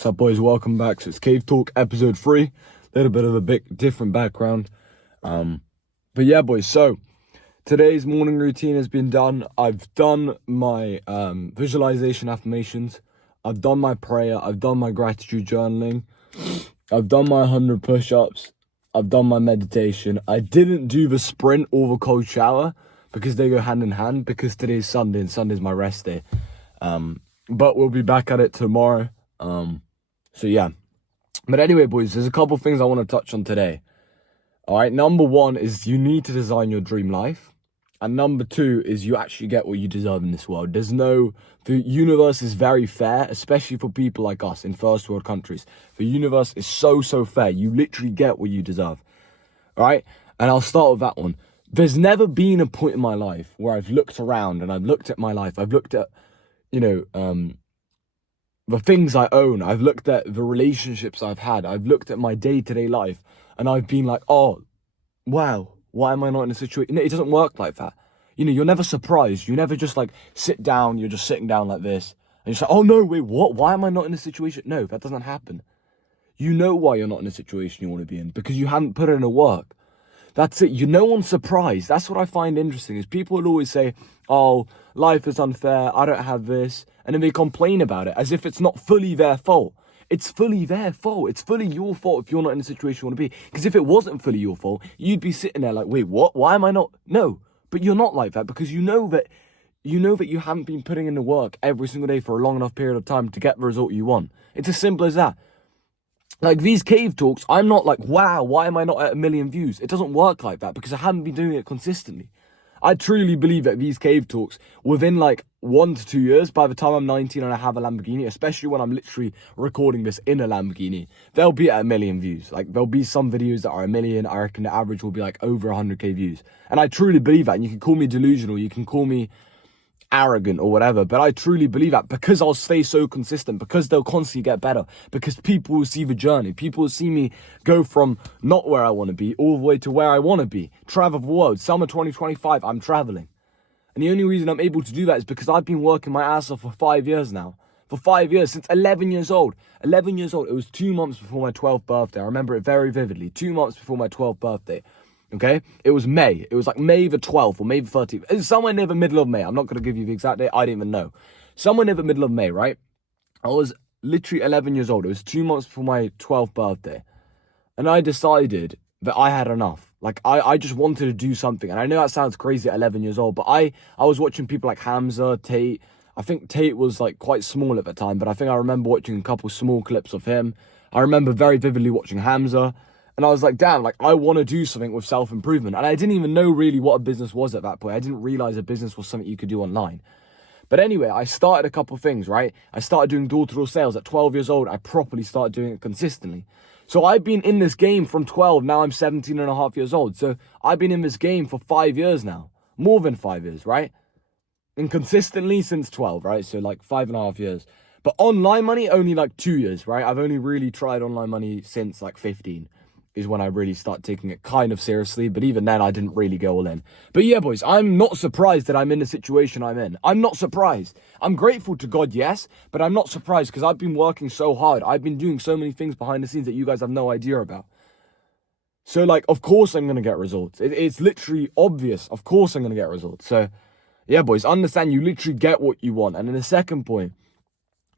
What's up, boys? Welcome back. So it's Cave Talk episode 3. A little bit of a bit different background. But yeah, boys. So today's morning routine has been done. I've done my visualization affirmations. I've done my prayer. I've done my gratitude journaling. I've done my 100 push-ups. I've done my meditation. I didn't do the sprint or the cold shower because they go hand in hand, because today's Sunday and Sunday's my rest day. But we'll be back at it tomorrow. So yeah. But anyway, boys, there's a couple things I want to touch on today. All right. Number one is you need to design your dream life. And number two is you actually get what you deserve in this world. The universe is very fair, especially for people like us in first world countries. The universe is so fair. You literally get what you deserve. All right. And I'll start with that one. There's never been a point in my life where I've looked around and I've looked at my life. I've looked at, the things I own. I've looked at the relationships I've had. I've looked at my day-to-day life and I've been like, oh, wow, why am I not in a situation? It doesn't work like that. You're never surprised. You never just like sit down. You're just sitting down like this and you're just like, oh no, wait, what? Why am I not in a situation? No, that doesn't happen. You know why you're not in a situation you want to be in, because you haven't put in the work. That's it. No one's surprised. That's what I find interesting, is people will always say, oh, life is unfair. I don't have this. And then they complain about it as if it's not fully their fault. It's fully their fault. It's fully your fault if you're not in the situation you want to be. Because if it wasn't fully your fault, you'd be sitting there like, wait, what? Why am I not? No, but you're not like that, because you know that you haven't been putting in the work every single day for a long enough period of time to get the result you want. It's as simple as that. Like these cave talks, I'm not like, wow, why am I not at 1 million views? It doesn't work like that because I haven't been doing it consistently. I truly believe that these cave talks, within like 1 to 2 years, by the time I'm 19 and I have a Lamborghini, especially when I'm literally recording this in a Lamborghini, they'll be at 1 million views. Like there'll be some videos that are 1 million. I reckon the average will be like over 100k views. And I truly believe that. And you can call me delusional. You can call me arrogant or whatever, but I truly believe that, because I'll stay so consistent, because they'll constantly get better, because people will see the journey. People will see me go from not where I want to be all the way to where I want to be. Travel the world. Summer 2025, I'm traveling. And the only reason I'm able to do that is because I've been working my ass off for 5 years now. For 5 years, since 11 years old. 11 years old. It was 2 months before my 12th birthday. I remember it very vividly. 2 months before my 12th birthday. Okay, it was May. It was like May the 12th or May the 13th. It was somewhere near the middle of May. I'm not going to give you the exact date. I didn't even know. Somewhere near the middle of May, right? I was literally 11 years old. It was 2 months before my 12th birthday. And I decided that I had enough. Like, I just wanted to do something. And I know that sounds crazy at 11 years old, but I was watching people like Hamza, Tate. I think Tate was like quite small at the time, but I think I remember watching a couple small clips of him. I remember very vividly watching Hamza. And I was like, damn, like, I want to do something with self-improvement. And I didn't even know really what a business was at that point. I didn't realize a business was something you could do online. But anyway, I started a couple of things, right? I started doing door-to-door sales at 12 years old. I properly started doing it consistently. So I've been in this game from 12. Now I'm 17 and a half years old. So I've been in this game for 5 years now. More than 5 years, right? And consistently since 12, right? So like 5.5 years. But online money, only like 2 years, right? I've only really tried online money since like 15. Is when I really start taking it kind of seriously. But even then, I didn't really go all in. But yeah, boys, I'm not surprised that I'm in the situation I'm in. I'm not surprised. I'm grateful to God, yes, but I'm not surprised because I've been working so hard. I've been doing so many things behind the scenes that you guys have no idea about. So, like, of course I'm going to get results. It's literally obvious. Of course I'm going to get results. So, yeah, boys, understand you literally get what you want. And then the second point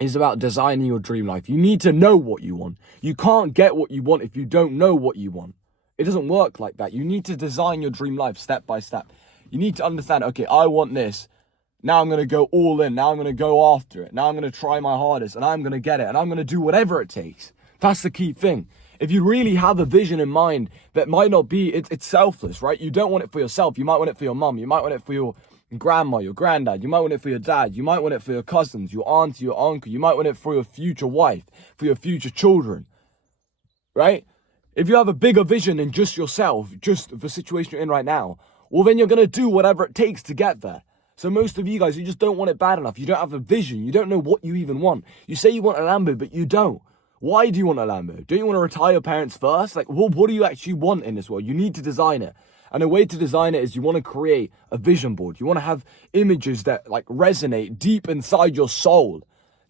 is about designing your dream life. You need to know what you want. You can't get what you want if you don't know what you want. It doesn't work like that. You need to design your dream life step by step. You need to understand, okay, I want this. Now I'm going to go all in. Now I'm going to go after it. Now I'm going to try my hardest and I'm going to get it. And I'm going to do whatever it takes. That's the key thing. If you really have a vision in mind that might not be, it's selfless, right? You don't want it for yourself. You might want it for your mum. You might want it for your grandma, your granddad. You might want it for your dad. You might want it for your cousins, your auntie, your uncle. You might want it for your future wife, for your future children, right? If you have a bigger vision than just yourself, just the situation you're in right now, well, then you're going to do whatever it takes to get there. So most of you guys, you just don't want it bad enough. You don't have a vision. You don't know what you even want. You say you want a Lambo, but you don't. Why do you want a Lambo? Don't you want to retire your parents first? Like, well, what do you actually want in this world? You need to design it. And a way to design it is you want to create a vision board. You want to have images that like resonate deep inside your soul.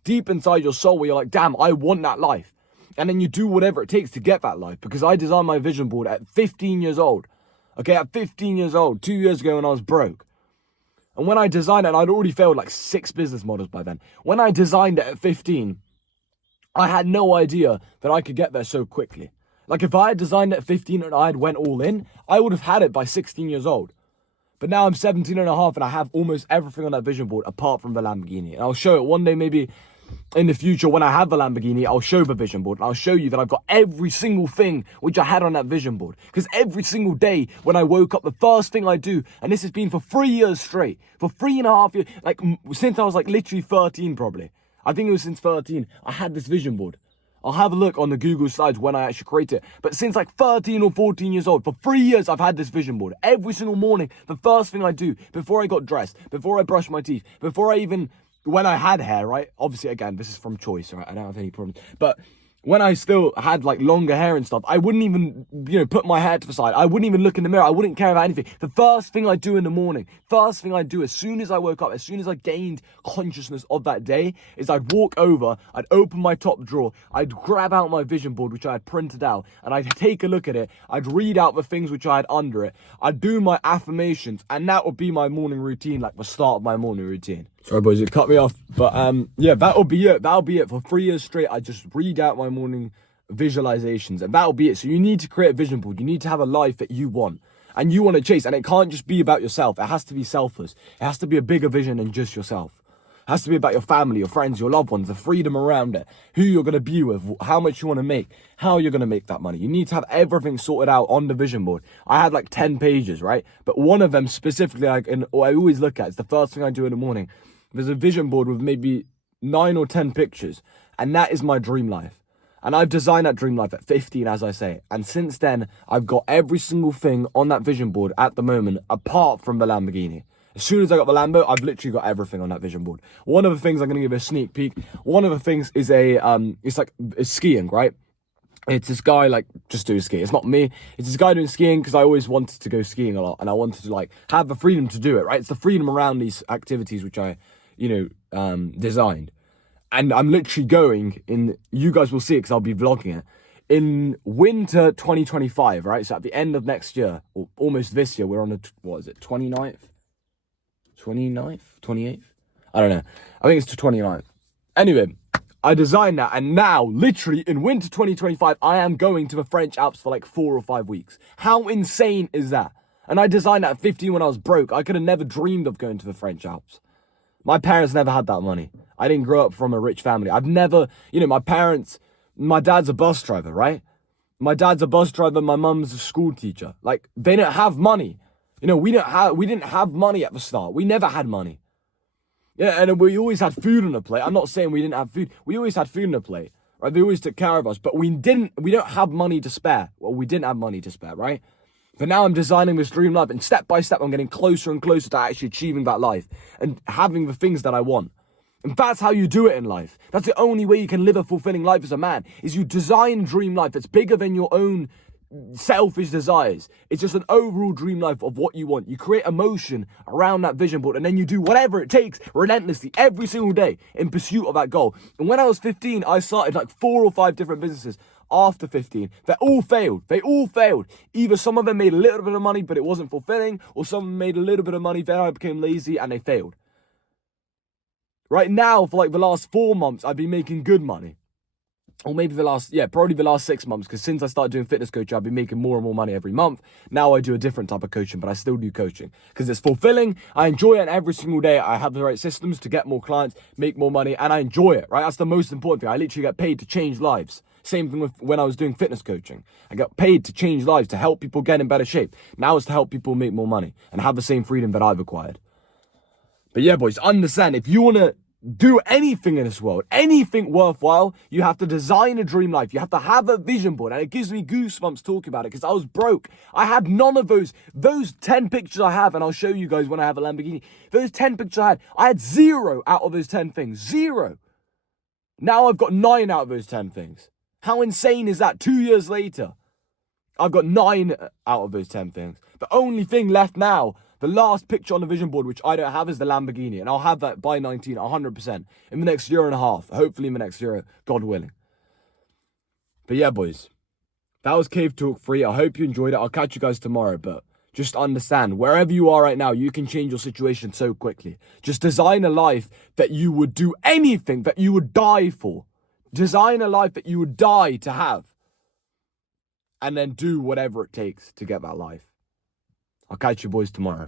deep inside your soul where you're like, damn, I want that life. And then you do whatever it takes to get that life. Because I designed my vision board at 15 years old. Okay, at 15 years old, 2 years ago when I was broke. And when I designed it, and I'd already failed like 6 business models by then. When I designed it at 15, I had no idea that I could get there so quickly. Like if I had designed it at 15 and I had went all in, I would have had it by 16 years old. But now I'm 17 and a half and I have almost everything on that vision board apart from the Lamborghini. And I'll show it one day, maybe in the future when I have the Lamborghini, I'll show the vision board and I'll show you that I've got every single thing which I had on that vision board. Because every single day when I woke up, the first thing I do, and this has been for 3 years straight, for 3.5 years, like since I was like literally 13 probably. I think it was since 13, I had this vision board. I'll have a look on the Google slides when I actually create it. But since like 13 or 14 years old, for 3 years, I've had this vision board. Every single morning, the first thing I do, before I got dressed, before I brushed my teeth, before I even, when I had hair, right? Obviously, again, this is from choice, right? I don't have any problems. But when I still had like longer hair and stuff, I wouldn't even, put my hair to the side. I wouldn't even look in the mirror. I wouldn't care about anything. The first thing I do in the morning, first thing I do as soon as I woke up, as soon as I gained consciousness of that day, is I'd walk over, I'd open my top drawer, I'd grab out my vision board, which I had printed out, and I'd take a look at it. I'd read out the things which I had under it. I'd do my affirmations, and that would be my morning routine, like the start of my morning routine. Sorry, boys, it cut me off. But yeah, that'll be it. That'll be it. For 3 years straight, I just read out my morning visualizations, and that'll be it. So you need to create a vision board. You need to have a life that you want and you want to chase. And it can't just be about yourself. It has to be selfless. It has to be a bigger vision than just yourself. It has to be about your family, your friends, your loved ones, the freedom around it, who you're going to be with, how much you want to make, how you're going to make that money. You need to have everything sorted out on the vision board. I had like 10 pages, right? But one of them specifically, I always look at, it's the first thing I do in the morning. There's a vision board with maybe 9 or 10 pictures, and that is my dream life. And I've designed that dream life at 15, as I say. And since then, I've got every single thing on that vision board at the moment, apart from the Lamborghini. As soon as I got the Lambo, I've literally got everything on that vision board. One of the things I'm going to give a sneak peek. One of the things is it's skiing, right? It's this guy, like, just doing skiing. It's not me. It's this guy doing skiing because I always wanted to go skiing a lot. And I wanted to, like, have the freedom to do it, right? It's the freedom around these activities which I, designed. And I'm literally going in, you guys will see it because I'll be vlogging it, in winter 2025, right? So at the end of next year, or almost this year, we're on the, 29th? 28th? I don't know. I think it's the 29th. Anyway, I designed that, and now, literally, in winter 2025, I am going to the French Alps for like 4 or 5 weeks. How insane is that? And I designed that at 15 when I was broke. I could have never dreamed of going to the French Alps. My parents never had that money. I didn't grow up from a rich family. I've never, my dad's a bus driver, right? My dad's a bus driver, my mum's a school teacher. Like, they didn't have money. We didn't have money at the start. We never had money. Yeah, and we always had food on the plate. I'm not saying we didn't have food. We always had food on the plate, right? They always took care of us, but we don't have money to spare. Well, we didn't have money to spare, right? But now I'm designing this dream life, and step by step, I'm getting closer and closer to actually achieving that life and having the things that I want. And that's how you do it in life. That's the only way you can live a fulfilling life as a man, is you design a dream life that's bigger than your own selfish desires. It's just an overall dream life of what you want. You create emotion around that vision board, and then you do whatever it takes relentlessly every single day in pursuit of that goal. And when I was 15, I started like 4 or 5 different businesses. After 15, they all failed. Either some of them made a little bit of money, but it wasn't fulfilling, or some of them made a little bit of money, then I became lazy and they failed. Right now, for like the last 4 months, I've been making good money. Or maybe probably the last 6 months, because since I started doing fitness coaching, I've been making more and more money every month. Now I do a different type of coaching, but I still do coaching because it's fulfilling. I enjoy it, and every single day I have the right systems to get more clients, make more money, and I enjoy it, right? That's the most important thing. I literally get paid to change lives. Same thing with when I was doing fitness coaching. I got paid to change lives, to help people get in better shape. Now it's to help people make more money and have the same freedom that I've acquired. But yeah, boys, understand, if you want to do anything in this world, anything worthwhile, you have to design a dream life. You have to have a vision board. And it gives me goosebumps talking about it because I was broke. I had none of those 10 pictures I have, and I'll show you guys when I have a Lamborghini. Those 10 pictures I had 0 out of those 10 things. 0. Now I've got 9 out of those 10 things. How insane is that? 2 years later, I've got 9 out of those 10 things. The only thing left now The last picture on the vision board, which I don't have, is the Lamborghini. And I'll have that by 19, 100%. In the next year and a half. Hopefully in the next year, God willing. But yeah, boys. That was Cave Talk 3. I hope you enjoyed it. I'll catch you guys tomorrow. But just understand, wherever you are right now, you can change your situation so quickly. Just design a life that you would do anything, that you would die for. Design a life that you would die to have. And then do whatever it takes to get that life. I'll catch you boys tomorrow.